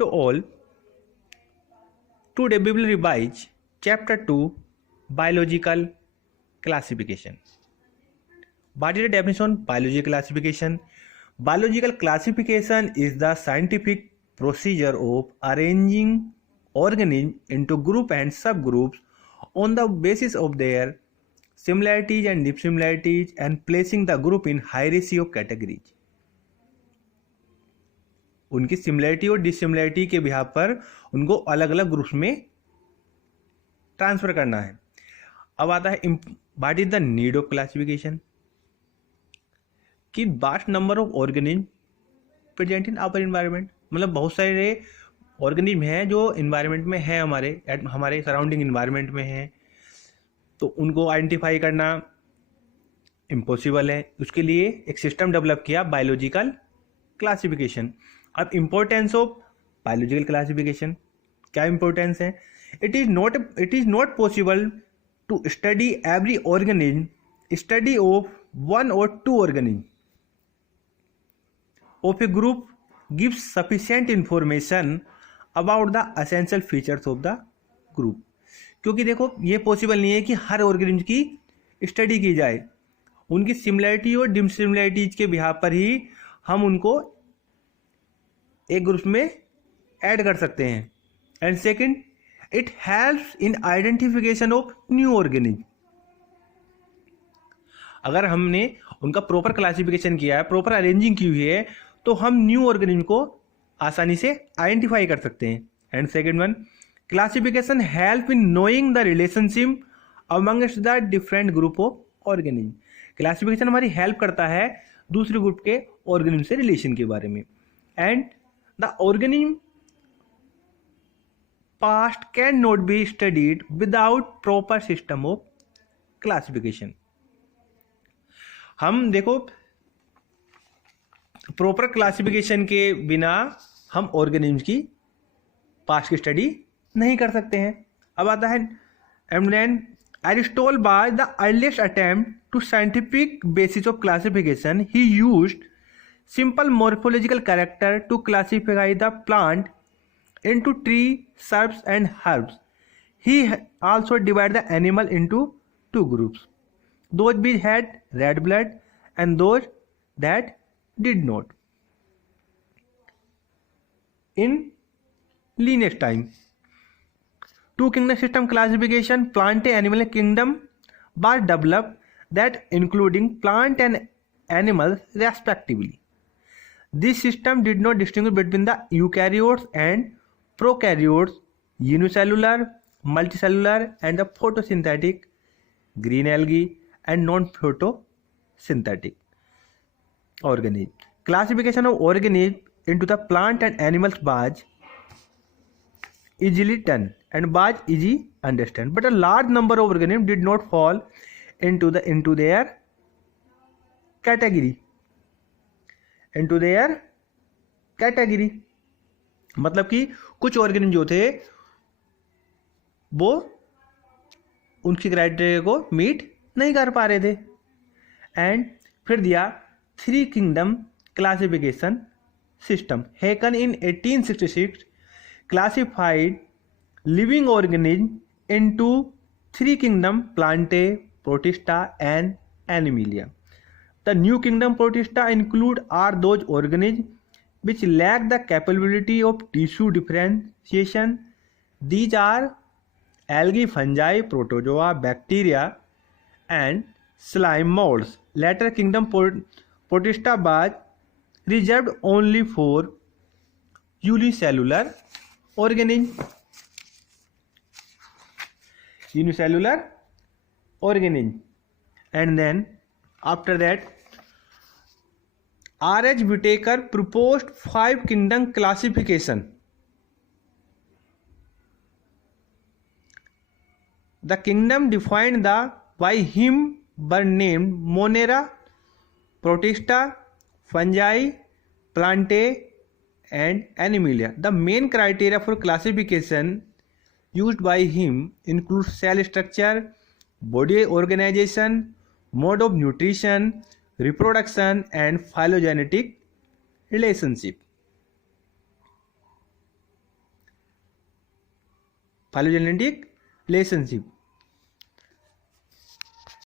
to all. Today we will revise Chapter 2, Biological Classification. What is the definition of biological classification? Biological classification is the scientific procedure of arranging organisms into groups and subgroups on the basis of their similarities and dissimilarities and placing the group in hierarchy of categories. उनकी similarity और dissimilarity के behalf पर उनको अलग अलग groups में transfer करना है. अब आता है what is the need of classification. कि vast number of organism present in our environment, मतलब बहुत सारे ऑर्गेनिज्म हैं जो इन्वायरमेंट में है, हमारे सराउंडिंग इन्वायरमेंट में है, तो उनको आइडेंटिफाई करना इम्पॉसिबल है. उसके लिए एक सिस्टम डेवलप किया, बायोलॉजिकल क्लासिफिकेशन. अब इम्पोर्टेंस ऑफ बायोलॉजिकल क्लासिफिकेशन, क्या इम्पोर्टेंस है? It is not possible to study every organism, study of one or two organisms of a group gives sufficient information about the essential features of the group. क्योंकि देखो ये possible नहीं है कि हर organism की study की जाए, उनकी सिमिलरिटी और डिसिमिलरिटीज के बिहाफ पर ही हम उनको एक ग्रुप में ऐड कर सकते हैं. And second, it helps in identification of new organism. अगर हमने उनका प्रॉपर क्लासिफिकेशन किया है, प्रॉपर अरेंजिंग की हुई है, तो हम न्यू ऑर्गेनिज्म को आसानी से आइडेंटिफाई कर सकते हैं. And second one, classification help in knowing the relationship amongst the different group of organism. Classification हमारी हेल्प करता है दूसरे ग्रुप के ऑर्गेनिज्म से रिलेशन के बारे में. And the organism past can not be studied without proper system of classification. हम देखो प्रॉपर क्लासिफिकेशन के बिना हम ऑर्गेनिज्म की पास्ट की स्टडी नहीं कर सकते हैं. अब आता है एमडेन Aristotle by the earliest attempt to scientific basis of classification he used simple morphological character to classify the plant into tree, shrubs and herbs. He also divide the animal into two groups, those which had red blood and those that did not. In lineage time, two kingdom system classification, plant and animal kingdom was developed, that including plant and animals respectively. This system did not distinguish between the eukaryotes and prokaryotes, unicellular, multicellular, and the photosynthetic, green algae, and non-photosynthetic organisms. Classification of organisms into the plant and animals was easily done and was easy understand, but a large number of organisms did not fall into their category. मतलब कि कुछ organism जो थे वो उनकी criteria को meet नहीं कर पा रहे थे. एंड फिर दिया three kingdom classification system. Haeckel in 1866 classified living organism into three kingdom, plantae, protista and animalia. The new kingdom protista include are those organism which lack the capability of tissue differentiation. These are algae, fungi, protozoa, bacteria and slime molds. Latter kingdom Protista was reserved only for unicellular organisms. And then after that R.H. Whitaker proposed 5 kingdom classification. The kingdom defined by him were named Monera, Protista, fungi, Plantae and Animalia. The main criteria for classification used by him include cell structure, body organization, mode of nutrition, reproduction and phylogenetic relationship. phylogenetic relationship.